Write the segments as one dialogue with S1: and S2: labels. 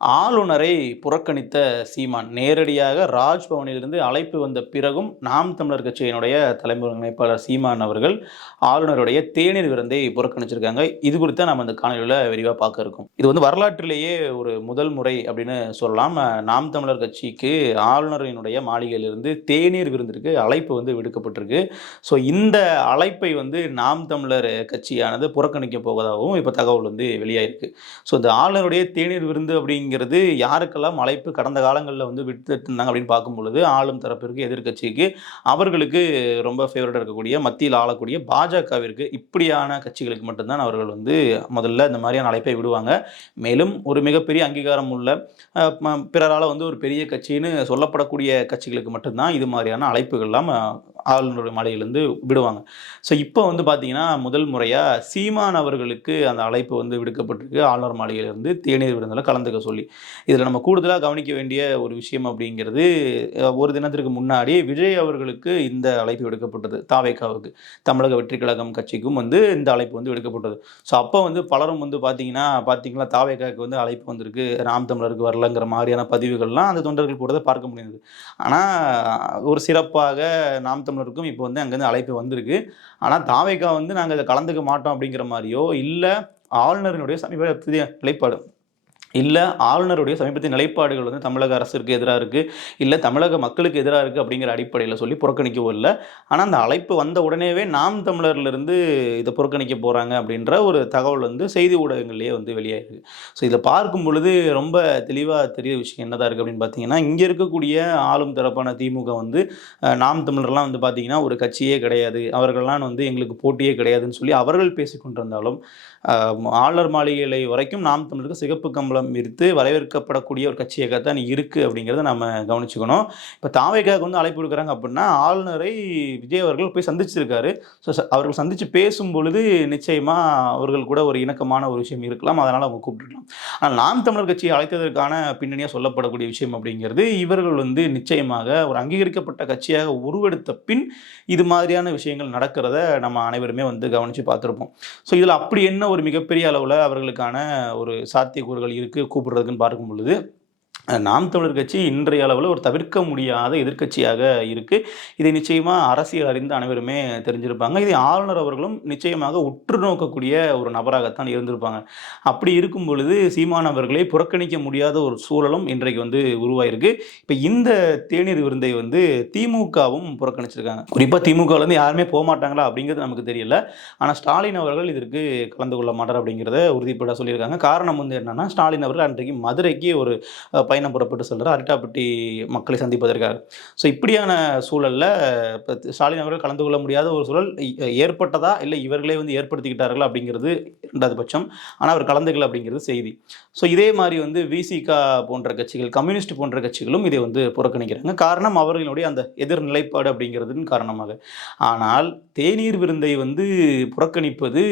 S1: ஆளுநரை புறக்கணித்த சீமான் நேரடியாக ராஜ்பவனிலிருந்து அழைப்பு வந்த பிறகும் நாம் தமிழர் கட்சியினுடைய தலைமை ஒருங்கிணைப்பாளர் சீமான் அவர்கள் ஆளுநருடைய தேநீர் விருந்தை புறக்கணிச்சிருக்காங்க. இது குறித்து நம்ம இந்த காணொலியில் விரிவாக பார்க்க இருக்கோம். இது வந்து வரலாற்றிலேயே ஒரு முதல் முறை அப்படின்னு சொல்லலாம். நாம் தமிழர் கட்சிக்கு ஆளுநரினுடைய மாளிகையிலிருந்து தேநீர் விருந்திற்கு அழைப்பு வந்து விடுக்கப்பட்டிருக்கு. ஸோ இந்த அழைப்பை வந்து நாம் தமிழர் கட்சியானது புறக்கணிக்க போவதாகவும் இப்போ தகவல் வந்து வெளியாயிருக்கு. ஸோ இந்த ஆளுநருடைய தேநீர் விருந்து அப்படிங்கிறது யாருக்கெல்லாம் அழைப்பு கடந்த காலங்களில் வந்து விட்டுட்டு இருந்தாங்க அப்படின்னு பார்க்கும் பொழுது ஆளும் தரப்பிற்கு எதிர்க்கட்சிக்கு அவர்களுக்கு ரொம்ப ஃபேவரட்டாக இருக்கக்கூடிய மத்தியில் ஆளக்கூடிய பாஜகவிற்கு இப்படியான கட்சிகளுக்கு மட்டும்தான் அவர்கள் வந்து முதல்ல இந்த மாதிரியான அழைப்பை விடுவாங்க. மேலும் ஒரு மிகப்பெரிய அங்கீகாரம் உள்ள பிறரால் வந்து ஒரு பெரிய கட்சின்னு சொல்லப்படக்கூடிய கட்சிகளுக்கு மட்டும்தான் இது மாதிரியான அழைப்புகள்லாம் ஆளுநருடைய மலையிலேருந்து விடுவாங்க. ஸோ இப்போ வந்து பார்த்தீங்கன்னா முதல் முறையாக சீமான் அவர்களுக்கு அந்த அழைப்பு வந்து விடுக்கப்பட்டிருக்கு. ஆளுநர் மாளிகையிலிருந்து தேநீர் விருந்தில் கலந்துக்க சொல்லி. இதில் நம்ம கூடுதலாக கவனிக்க வேண்டிய ஒரு விஷயம் அப்படிங்கிறது ஒரு தினத்திற்கு முன்னாடி விஜய் அவர்களுக்கு இந்த அழைப்பு விடுக்கப்பட்டது தாவேக்காவுக்கு. தமிழக வெற்றி கழகம் கட்சிக்கும் வந்து இந்த அழைப்பு வந்து விடுக்கப்பட்டது. ஸோ அப்போ வந்து பலரும் வந்து பார்த்தீங்கன்னா பார்த்தீங்களா தாவேக்காவுக்கு வந்து அழைப்பு வந்திருக்கு. ராம் தமிழருக்கு வரலங்கிற மாதிரியான பதிவுகள்லாம் அந்த தொண்டர்கள் போடுறதை பார்க்க முடியுது ஆனால் ஒரு சிறப்பாக நாம் தமிழருக்கும் இப்போ வந்து அங்கேருந்து அழைப்பு வந்திருக்கு. ஆனால் தாவேக்கா வந்து நாங்கள் இதை கலந்துக்க மாட்டோம் அப்படிங்கிற மாதிரியோ இல்லை ஆளுநரினுடைய சமீப நிலைப்பாடு இல்லை ஆளுநருடைய சமீபத்திய நிலைப்பாடுகள் வந்து தமிழக அரசிற்கு எதிராக இருக்குது இல்லை தமிழக மக்களுக்கு எதிராக இருக்குது அப்படிங்கிற அடிப்படையில் சொல்லி புறக்கணிக்கவும் இல்லை. ஆனால் அந்த அழைப்பு வந்த உடனேவே நாம் தமிழர்லேருந்து இதை புறக்கணிக்க போகிறாங்க அப்படின்ற ஒரு தகவல் வந்து செய்தி ஊடகங்கள்லேயே வந்து வெளியாயிருக்கு. ஸோ இதை பார்க்கும் பொழுது ரொம்ப தெளிவாக தெரிய விஷயம் என்னதான் இருக்குது அப்படின்னு பார்த்தீங்கன்னா இங்கே இருக்கக்கூடிய ஆளும் தரப்பான திமுக வந்து நாம் தமிழர்லாம் வந்து பார்த்தீங்கன்னா ஒரு கட்சியே கிடையாது. அவர்கள்லாம் வந்து எங்களுக்கு போட்டியே கிடையாதுன்னு சொல்லி அவர்கள் பேசிக்கொண்டிருந்தாலும் ஆளுநர் மாளிகைகளை வரைக்கும் நாம் தமிழருக்கு சிகப்பு கம்பளம் விரித்து வரவேற்கப்படக்கூடிய ஒரு கட்சியாக தான் இருக்குது அப்படிங்கிறத நம்ம கவனிச்சுக்கணும். இப்போ தாவேக்காக வந்து அழைப்பு கொடுக்குறாங்க அப்படின்னா ஆளுநரை விஜய் அவர்கள் போய் சந்திச்சிருக்காரு. ஸோ அவர்கள் சந்தித்து பேசும் பொழுது நிச்சயமாக அவர்கள் கூட ஒரு இணக்கமான ஒரு விஷயம் இருக்கலாம். அதனால் அவங்க கூப்பிட்டுருக்கலாம் ஆனால் நாம் தமிழர் கட்சியை அழைத்ததற்கான பின்னணியாக சொல்லப்படக்கூடிய விஷயம் அப்படிங்கிறது இவர்கள் வந்து நிச்சயமாக ஒரு அங்கீகரிக்கப்பட்ட கட்சியாக உருவெடுத்த பின் இது மாதிரியான விஷயங்கள் நடக்கிறத நம்ம அனைவருமே வந்து கவனித்து பார்த்துருப்போம். ஸோ இதில் அப்படி என்ன ஒரு மிகப்பெரிய அளவில் அவர்களுக்கான ஒரு சாத்தியக்கூறுகள் இருக்குது கூப்பிடுறதுக்குன்னு பார்க்கும் பொழுது நாம் தமிழர் கட்சி இன்றைய அளவில் ஒரு தவிர்க்க முடியாத எதிர்க்கட்சியாக இருக்குது இதை நிச்சயமாக அரசியல் அறிந்த அனைவருமே தெரிஞ்சிருப்பாங்க. இதை ஆளுநர் அவர்களும் நிச்சயமாக உற்று நோக்கக்கூடிய ஒரு நபராகத்தான் இருந்திருப்பாங்க. அப்படி இருக்கும் பொழுது சீமான் அவர்களை புறக்கணிக்க முடியாத ஒரு சூழலும் இன்றைக்கு வந்து உருவாயிருக்கு. இப்போ இந்த தேநீர் விருந்தை வந்து திமுகவும் புறக்கணிச்சிருக்காங்க. குறிப்பாக திமுகவிலேருந்து யாருமே போக மாட்டாங்களா அப்படிங்கிறது நமக்கு தெரியல. ஆனால் ஸ்டாலின் அவர்கள் இதற்கு கலந்து கொள்ள மாட்டார் அப்படிங்கிறத உறுதிப்பட சொல்லியிருக்காங்க. காரணம் வந்து என்னன்னா ஸ்டாலின் அவர்கள் அன்றைக்கு மதுரைக்கு ஒரு அஹ், பயணம் புறப்பட்டு செல்கிறார் அரிட்டாப்பட்டி மக்களை சந்திப்பதற்காக. ஸோ இப்படியான சூழலில் இப்போ ஸ்டாலின் அவர்கள் கலந்து கொள்ள முடியாத ஒரு சூழல் ஏற்பட்டதா? இல்லை இவர்களே வந்து ஏற்படுத்திக்கிட்டார்களா அப்படிங்கிறது இரண்டாவது பட்சம். ஆனால் அவர் கலந்துக்கல அப்படிங்கிறது செய்தி. ஸோ இதே மாதிரி வந்து விசிகா போன்ற கட்சிகள் கம்யூனிஸ்ட் போன்ற கட்சிகளும் இதை வந்து புறக்கணிக்கிறாங்க. காரணம் அவர்களுடைய அந்த எதிர் நிலைப்பாடு அப்படிங்கிறதுன்னு காரணமாக. ஆனால் தேநீர் விருந்தை வந்து புறக்கணிப்பது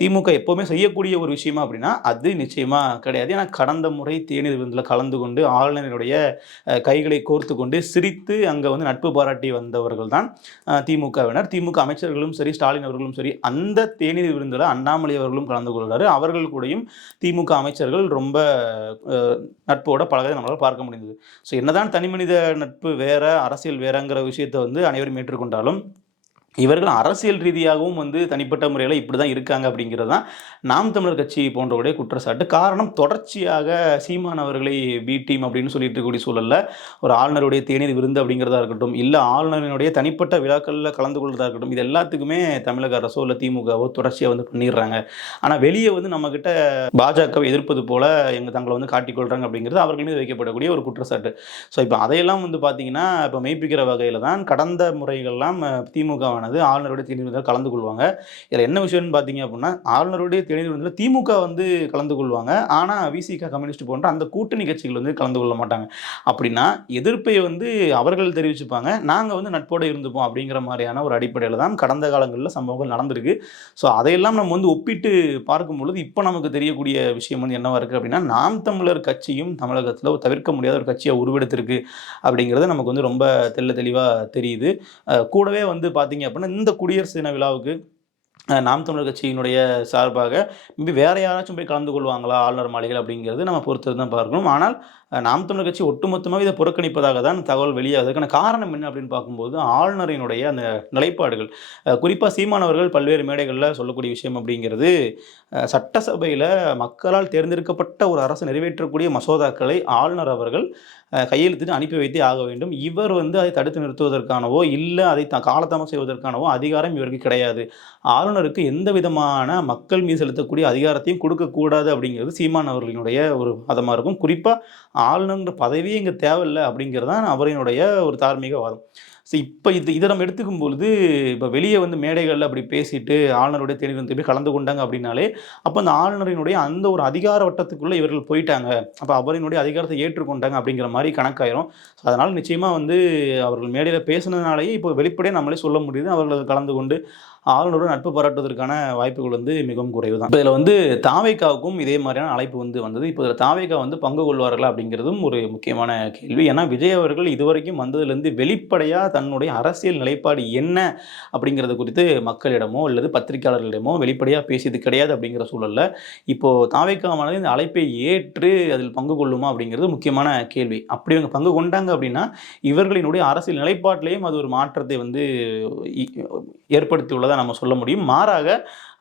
S1: திமுக எப்போவுமே செய்யக்கூடிய ஒரு விஷயமா அப்படின்னா அது நிச்சயமாக கிடையாது. ஏன்னா கடந்த முறை தேநீர் விருந்தில் கலந்து கொண்டு ஆளுநருடைய கைகளை கோர்த்து கொண்டு சிரித்து அங்கே வந்து நட்பு பாராட்டி வந்தவர்கள் தான் திமுகவினர். திமுக அமைச்சர்களும் சரி ஸ்டாலின் அவர்களும் சரி அந்த தேநீர் விருந்தில் அண்ணாமலை அவர்களும் கலந்து கொள்கிறாரு அவர்கள் கூடயும் திமுக அமைச்சர்கள் ரொம்ப நட்போட பழகதை நம்மளால் பார்க்க முடிந்தது. ஸோ என்னதான் தனி மனித நட்பு வேற அரசியல் வேறங்கிற விஷயத்தை வந்து அனைவரும் ஏற்றுக்கொண்டாலும் இவர்கள் அரசியல் ரீதியாகவும் வந்து தனிப்பட்ட முறையில் இப்படி தான் இருக்காங்க அப்படிங்கிறது தான் நாம் தமிழர் கட்சி போன்றவருடைய குற்றச்சாட்டு. காரணம் தொடர்ச்சியாக சீமான் அவர்களை பி டீம் அப்படின்னு சொல்லிட்டு இருக்கக்கூடிய சூழலில் ஒரு ஆளுநருடைய தேநீர் விருந்து அப்படிங்கிறதா இருக்கட்டும் இல்லை ஆளுநரினுடைய தனிப்பட்ட விழாக்களில் கலந்து கொள்வதாக இருக்கட்டும் இது எல்லாத்துக்குமே தமிழக அரசோ இல்லை திமுகவோ தொடர்ச்சியாக வந்து பண்ணிடுறாங்க. ஆனால் வெளியே வந்து நம்மக்கிட்ட பாஜகவை எதிர்ப்பது போல எங்கள் தங்களை வந்து காட்டிக்கொள்கிறாங்க அப்படிங்கிறது அவர்கள் மீது வைக்கப்படக்கூடிய ஒரு குற்றச்சாட்டு. ஸோ இப்போ அதையெல்லாம் வந்து பார்த்தீங்கன்னா இப்போ மெய்ப்பிக்கிற வகையில் தான் கடந்த முறைகள்லாம் திமுக திமுகவானது ஆளுநருடைய தேநீர் விருந்தில் கலந்து கொள்வாங்க. இதில் என்ன விஷயம்னு பார்த்தீங்க அப்படின்னா ஆளுநருடைய தேநீர் விருந்தில் திமுக வந்து கலந்து கொள்வாங்க. ஆனால் விசிக கம்யூனிஸ்ட் போன்ற அந்த கூட்டணி கட்சிகள் வந்து கலந்து கொள்ள மாட்டாங்க. அப்படின்னா எதிர்ப்பை வந்து அவர்கள் தெரிவிச்சுப்பாங்க. நாங்கள் வந்து நட்போடு இருந்துப்போம் அப்படிங்கிற மாதிரியான ஒரு அடிப்படையில் தான் கடந்த காலங்களில் சம்பவங்கள் நடந்திருக்கு. ஸோ அதையெல்லாம் நம்ம வந்து ஒப்பிட்டு பார்க்கும் பொழுது இப்போ நமக்கு தெரியக்கூடிய விஷயம் வந்து என்னவா இருக்குது அப்படின்னா நாம் தமிழர் கட்சியும் தமிழகத்தில் தவிர்க்க முடியாத ஒரு கட்சியாக உருவெடுத்திருக்கு அப்படிங்கிறது நமக்கு வந்து ரொம்ப தெள்ள தெளிவாக தெரியுது. கூடவே வந்து பார்த்தீங்க அப்படின்னா இந்த குடியரசு தின விழாவுக்கு நாம் தமிழர் கட்சியினுடைய சார்பாக மேபி வேற யாராச்சும் போய் கலந்து கொள்வாங்களா? ஆளுநர் மாளிகை அப்படிங்கிறது நம்ம பொறுத்து தான் பார்க்கணும். ஆனால் நாம் தமிழர் கட்சி ஒட்டுமொத்தமாக இதை புறக்கணிப்பதாக தான் தகவல் வெளியாகிறதுக்கான காரணம் என்ன அப்படின்னு பார்க்கும்போது ஆளுநரினுடைய அந்த நிலைப்பாடுகள். குறிப்பாக சீமானவர்கள் பல்வேறு மேடைகளில் சொல்லக்கூடிய விஷயம் அப்படிங்கிறது சட்டசபையில் மக்களால் தேர்ந்தெடுக்கப்பட்ட ஒரு அரசு நிறைவேற்றக்கூடிய மசோதாக்களை ஆளுநர் அவர்கள் கையெழுத்துட்டு கையெழுத்திட்டு அனுப்பி வைத்தே ஆக வேண்டும். இவர் வந்து அதை தடுத்து நிறுத்துவதற்கானவோ இல்லை அதை த காலதாமம் செய்வதற்கானவோ அதிகாரம் இவருக்கு கிடையாது. ஆளுநருக்கு எந்த விதமான மக்கள் மீது செலுத்தக்கூடிய அதிகாரத்தையும் கொடுக்கக்கூடாது அப்படிங்கிறது சீமான் அவர்களினுடைய ஒரு மதமாக இருக்கும். குறிப்பாக ஆளுநர்ன்ற பதவியே இங்கே தேவையில்லை அப்படிங்கிறது தான் அவரினுடைய ஒரு தார்மீக வாதம் ஸோ இப்போ இது இதை நம்ம எடுத்துக்கும் பொழுது இப்போ வெளியே வந்து மேடைகளில் அப்படி பேசிட்டு ஆளுநருடைய தேர்தல் திரும்பி கலந்து கொண்டாங்க அப்படின்னாலே அப்போ அந்த ஆளுநரினுடைய அந்த ஒரு அதிகார வட்டத்துக்குள்ளே இவர்கள் போயிட்டாங்க. அப்போ அவரினுடைய அதிகாரத்தை ஏற்றுக்கொண்டாங்க அப்படிங்கிற மாதிரி கணக்காயிரும். ஸோ அதனால் நிச்சயமாக வந்து அவர்கள் மேடையில் பேசுனதுனாலேயே இப்போ வெளிப்படையாக நம்மளே சொல்ல முடியுது. அவர்கள் கலந்து கொண்டு ஆளுநருடன் நட்பு பாராட்டுவதற்கான வாய்ப்புகள் வந்து மிகவும் குறைவு தான் இதில் வந்து தாவேக்காவுக்கும் இதே மாதிரியான அழைப்பு வந்து வந்தது. இப்போ இதில் தாவேக்கா வந்து பங்கு கொள்வார்களா அப்படிங்கிறதும் ஒரு முக்கியமான கேள்வி. ஏன்னா விஜய் அவர்கள் இதுவரைக்கும் வந்ததுலேருந்து வெளிப்படையாக தன்னுடைய அரசியல் நிலைப்பாடு என்ன அப்படிங்கிறது குறித்து மக்களிடமோ அல்லது பத்திரிகையாளர்களிடமோ வெளிப்படையாக பேசியது கிடையாது அப்படிங்கிற சூழலில் இப்போது தாவேக்காவானது இந்த அழைப்பை ஏற்று அதில் பங்கு கொள்ளுமா அப்படிங்கிறது முக்கியமான கேள்வி. அப்படி அவங்க பங்கு கொண்டாங்க அப்படின்னா இவர்களினுடைய அரசியல் நிலைப்பாட்டிலையும் அது ஒரு மாற்றத்தை வந்து இ- ஏற்படுத்தியுள்ளதாக நம்ம சொல்ல முடியும். மாறாக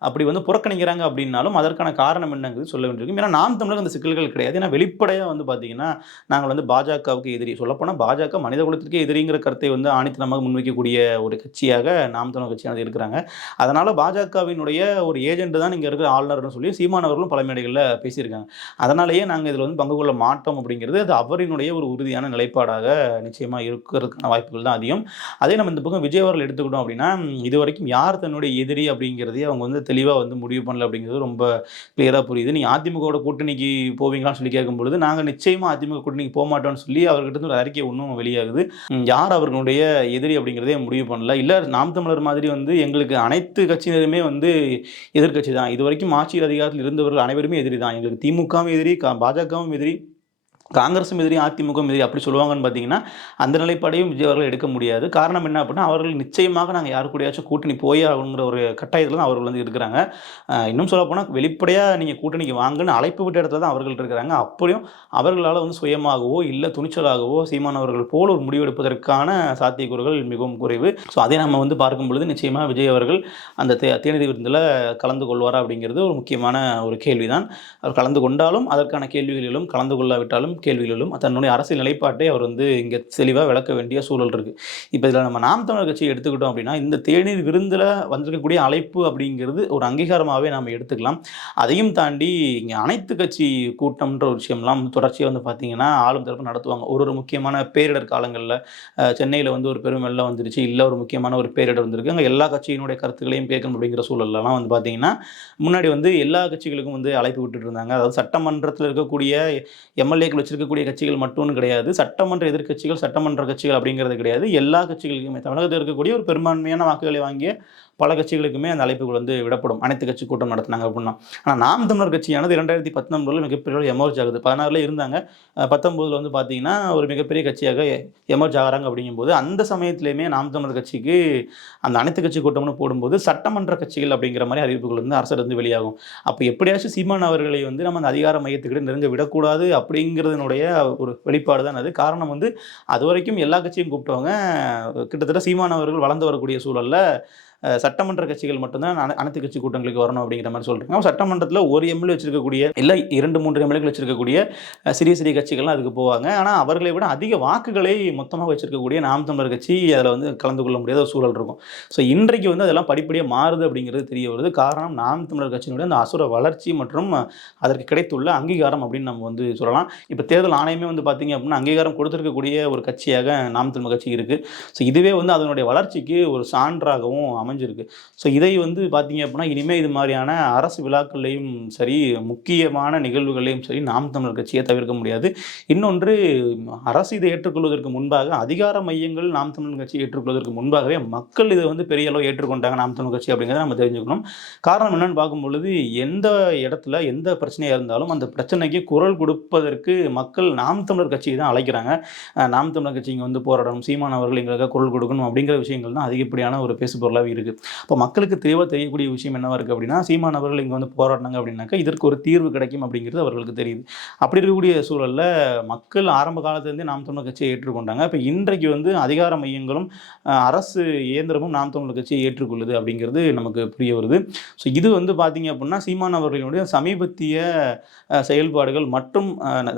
S1: அப்படி வந்து புறக்கணிக்கிறாங்க அப்படின்னாலும் அதற்கான காரணம் என்னங்கிறது சொல்ல வேண்டியிருக்கும். ஏன்னா நாம் தமிழர் அந்த சிக்கல்கள் கிடையாது. ஏன்னா வெளிப்படையாக வந்து பார்த்தீங்கன்னா நாங்கள் வந்து பாஜகவுக்கு எதிரி. சொல்லப்போனால் பாஜக மனித குலத்திற்கே எதிரிங்கிற கருத்தை வந்து ஆணித்தனமாக முன்வைக்கக்கூடிய ஒரு கட்சியாக நாம் தமிழர் கட்சியானது இருக்கிறாங்க. அதனால் பாஜகவினுடைய ஒரு ஏஜென்ட் தான் இங்கே இருக்கிற ஆளுநர்னு சொல்லி சீமானவர்களும் பல மேடைகளில் பேசியிருக்காங்க. அதனாலேயே நாங்கள் இதில் வந்து பங்கு கொள்ள மாட்டோம் அப்படிங்கிறது அது அவரினுடைய ஒரு உறுதியான நிலைப்பாடாக நிச்சயமாக இருக்கிறதுக்கான வாய்ப்புகள் தான் அதிகம். அதே நம்ம இந்த பக்கம் விஜய் அவர்கள் எடுத்துக்கிட்டோம் அப்படின்னா இது வரைக்கும் யார் தன்னுடைய எதிரி அப்படிங்கிறதே அவங்க வந்து தெளிவாக வந்து முடிவு பண்ணல அப்படிங்கிறது ரொம்ப கிளியராக புரியுது. நீங்கள் அதிமுகவோட கூட்டணிக்கு போவீங்களான்னு சொல்லி கேட்கும்பொழுது நாங்கள் நிச்சயமாக அதிமுக கூட்டணிக்கு போக மாட்டோம்னு சொல்லி அவர்கிட்ட ஒரு அறிக்கை ஒன்றும் வெளியாகுது. யார் அவர்களுடைய எதிரி அப்படிங்கிறதே முடிவு பண்ணல. இல்லை நாம் தமிழர் மாதிரி வந்து எங்களுக்கு அனைத்து கட்சியினருமே வந்து எதிர்க்கட்சி தான். இது வரைக்கும் ஆட்சியில் அதிகாரத்தில் இருந்தவர்கள் அனைவருமே எதிரி தான். எங்களுக்கு திமுகவும் எதிரி கா- பாஜகவும் எதிரி. காங்கிரசும் எதிரி அதிமுகவும் எதிரி அப்படி சொல்லுவாங்கன்னு பார்த்தீங்கன்னா அந்த நிலைப்பாடையும் விஜய் அவர்கள் எடுக்க முடியாது. காரணம் என்ன அப்படின்னா அவர்கள் நிச்சயமாக நாங்கள் யாரு கூடயாச்சும் கூட்டணி போய் ஆகணுங்கிற ஒரு கட்டாயத்தில் தான் அவர்கள் வந்து இருக்கிறாங்க. இன்னும் சொல்ல போனால் வெளிப்படையாக நீங்கள் கூட்டணிக்கு வாங்கன்னு அழைப்பு விட்ட இடத்துல தான் அவர்கள் இருக்கிறாங்க. அப்படியும் அவர்களால் வந்து சுயமாகவோ இல்லை துணிச்சலாகவோ சீமானவர்கள் போல் ஒரு முடிவெடுப்பதற்கான சாத்தியக்கூறுகள் மிகவும் குறைவு. ஸோ அதை நம்ம வந்து பார்க்கும் பொழுது நிச்சயமாக விஜய் அவர்கள் அந்த தே தேநீர் விருந்தில் கலந்து கொள்வாரா அப்படிங்கிறது ஒரு முக்கியமான ஒரு கேள்விதான். அவர் கலந்து கொண்டாலும் அதற்கான கேள்விகளிலும் கலந்து கொள்ளாவிட்டாலும் கேள்விகளிலும் தன்னுடைய அரசியல் நிலைப்பாட்டை அவர் வந்து இங்கே தெளிவாக விளக்க வேண்டிய சூழல் இருக்குது இப்போ இதில் நம்ம நாம் தமிழர் கட்சியை எடுத்துக்கிட்டோம் அப்படின்னா இந்த தேநீர் விருந்தில் வந்திருக்கக்கூடிய அழைப்பு அப்படிங்கிறது ஒரு அங்கீகாரமாகவே நாம் எடுத்துக்கலாம். அதையும் தாண்டி இங்கே அனைத்து கட்சி கூட்டம்ன்ற ஒரு விஷயம்லாம் தொடர்ச்சியாக வந்து பார்த்தீங்கன்னா ஆளும் தரப்பு நடத்துவாங்க. ஒரு ஒரு முக்கியமான பேரிடர் காலங்களில் சென்னையில் வந்து ஒரு பெரும் வெள்ளம் வந்துருச்சு. இல்லை ஒரு முக்கியமான ஒரு பேரிடர் வந்திருக்கு. அங்கே எல்லா கட்சியினுடைய கருத்துக்களையும் கேட்கணும் அப்படிங்கிற சூழல்லாம் வந்து பார்த்தீங்கன்னா முன்னாடி வந்து எல்லா கட்சிகளுக்கும் வந்து அழைப்பு விட்டுட்டு இருந்தாங்க. அதாவது சட்டமன்றத்தில் இருக்கக்கூடிய எம்எல்ஏக்கள் வச்சிருக்கக்கூடிய கட்சிகள் மட்டும்னு கிடையாது. சட்டமன்ற எதிர்க்கட்சிகள் சட்டமன்ற கட்சிகள் அப்படிங்கிறது கிடையாது. எல்லா கட்சிகளுக்குமே தமிழகத்தில் இருக்கக்கூடிய ஒரு பெரும்பான்மையான வாக்குகளை வாங்கிய பல கட்சிகளுக்குமே அந்த அழைப்புகள் வந்து விடப்படும். அனைத்து கட்சி கூட்டம் நடத்தினாங்க அப்படின்னா. ஆனால் நாம் தமிழர் கட்சியானது இரண்டாயிரத்தி பத்தொன்பதில் மிகப்பெரிய எமர்ஜ் ஆகுது. பதினாறுல இருந்தாங்க. அஹ் பத்தொன்பதுல வந்து பார்த்தீங்கன்னா ஒரு மிகப்பெரிய கட்சியாக எமர்ஜ் ஆகிறாங்க அப்படிங்கும்போது அந்த சமயத்திலையுமே நாம் தமிழர் கட்சிக்கு அந்த அனைத்து கட்சி கூட்டம்னு போடும்போது சட்டமன்ற கட்சிகள் அப்படிங்கிற மாதிரி அறிவிப்புகள் வந்து அரசிலிருந்து வெளியாகும். அப்போ எப்படியாச்சும் சீமான் அவர்களை வந்து நம்ம அந்த அதிகார மையத்துக்கிட்ட நெருங்க விடக்கூடாது அப்படிங்கிறதுனுடைய ஒரு வெளிப்பாடு தான் அது. காரணம் வந்து அது வரைக்கும் எல்லா கட்சியும் கூப்பிட்டவங்க கிட்டத்தட்ட சீமான் அவர்கள் வளர்ந்து வரக்கூடிய சூழலில் சட்டமன்ற கட்சிகள் மட்டும்தான் அனைத்து கட்சி கூட்டங்களுக்கு வரணும் அப்படிங்கிற மாதிரி சொல்றாங்க. சட்டமன்றத்தில் ஒரு எம்எல்ஏ வச்சிருக்கக்கூடிய இல்லை இரண்டு மூன்று எம்எல்ஏக்கள் வச்சிருக்கக்கூடிய சிறிய சிறிய கட்சிகள்லாம் அதுக்கு போவாங்க. ஆனால் அவர்களை விட அதிக வாக்குகளை மொத்தமாக வச்சிருக்கக்கூடிய நாம் தமிழர் கட்சி அதில் வந்து கலந்து கொள்ள முடியாத ஒரு சூழல் இருக்கும். ஸோ இன்றைக்கு வந்து அதெல்லாம் படிப்படியாக மாறுது அப்படிங்கிறது தெரிய வருது. காரணம் நாம் தமிழர் கட்சியினுடைய அந்த அசுர வளர்ச்சி மற்றும் அதற்கு கிடைத்துள்ள அங்கீகாரம் அப்படின்னு நம்ம வந்து சொல்லலாம். இப்போ தேர்தல் ஆணையமே வந்து பார்த்தீங்க அப்படின்னா அங்கீகாரம் கொடுத்துருக்கக்கூடிய ஒரு கட்சியாக நாம் தமிழர் கட்சி இருக்குது ஸோ இதுவே வந்து அதனுடைய வளர்ச்சிக்கு ஒரு சான்றாகவும் அமைஞ்சிருக்கு. ஸோ இதை வந்து பார்த்தீங்க அப்படின்னா இனிமேல் இது மாதிரியான அரசு விழாக்கள்லையும் சரி முக்கியமான நிகழ்வுகளையும் சரி நாம் தமிழர் கட்சியை தவிர்க்க முடியாது. இன்னொன்று அரசு இதை ஏற்றுக்கொள்வதற்கு முன்பாக அதிகார மையங்கள் நாம் தமிழர் கட்சியை ஏற்றுக்கொள்வதற்கு முன்பாகவே மக்கள் இதை வந்து பெரிய அளவு ஏற்றுக்கொண்டாங்க நாம் தமிழர் கட்சி அப்படிங்கிறத நம்ம தெரிஞ்சுக்கணும். காரணம் என்னன்னு பார்க்கும் பொழுது எந்த இடத்துல எந்த பிரச்சனையாக இருந்தாலும் அந்த பிரச்சனைக்கு குரல் கொடுப்பதற்கு மக்கள் நாம் தமிழர் கட்சியை தான் அழைக்கிறாங்க. நாம் தமிழர் கட்சி இங்கே வந்து போராடணும் சீமான் அவர்கள் எங்களுக்காக குரல் கொடுக்கணும் அப்படிங்கிற விஷயங்கள் தான் அதிகப்படியான ஒரு பேசுபொருளாக இருக்குது இப்போ மக்களுக்கு தெளிவாக தெரியக்கூடிய விஷயம் என்னவா இருக்குது அப்படின்னா சீமான் அவர்கள் இங்கே வந்து போராடினாங்க அப்படின்னாக்கா இதற்கு ஒரு தீர்வு கிடைக்கும் அப்படிங்கிறது அவர்களுக்கு தெரியுது. அப்படி இருக்கக்கூடிய சூழலில் மக்கள் ஆரம்ப காலத்துலேருந்தே நாம் தமிழ் கட்சியை ஏற்றுக்கொண்டாங்க. இப்போ இன்றைக்கு வந்து அதிகார மையங்களும் அரசு இயந்திரமும் நாம் தமிழ் கட்சியை ஏற்றுக்கொள்ளுது அப்படிங்கிறது நமக்கு புரிய வருது. ஸோ இது வந்து பார்த்தீங்க அப்படின்னா சீமான் அவர்களுடைய சமீபத்திய செயல்பாடுகள் மற்றும்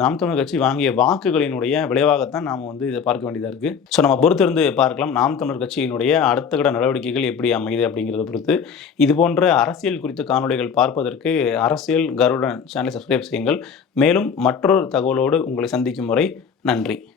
S1: நாம் தமிழ் கட்சி வாங்கிய வாக்குகளினுடைய விளைவாகத்தான் நாம் வந்து இதை பார்க்க வேண்டியதாக இருக்குது ஸோ நம்ம பொறுத்திருந்து பார்க்கலாம். நாம் தமிழர் கட்சியினுடைய அடுத்த கட நடவடிக்கைகள் எப்படி அமையுது அப்படிங்கிறத பொறுத்து இது போன்ற அரசியல் குறித்த காணொளிகள் பார்ப்பதற்கு அரசியல் கருடன் சேனலை சப்ஸ்கிரைப் செய்யுங்கள். மேலும் மற்றொரு தகவலோடு உங்களை சந்திக்கும் முறை நன்றி.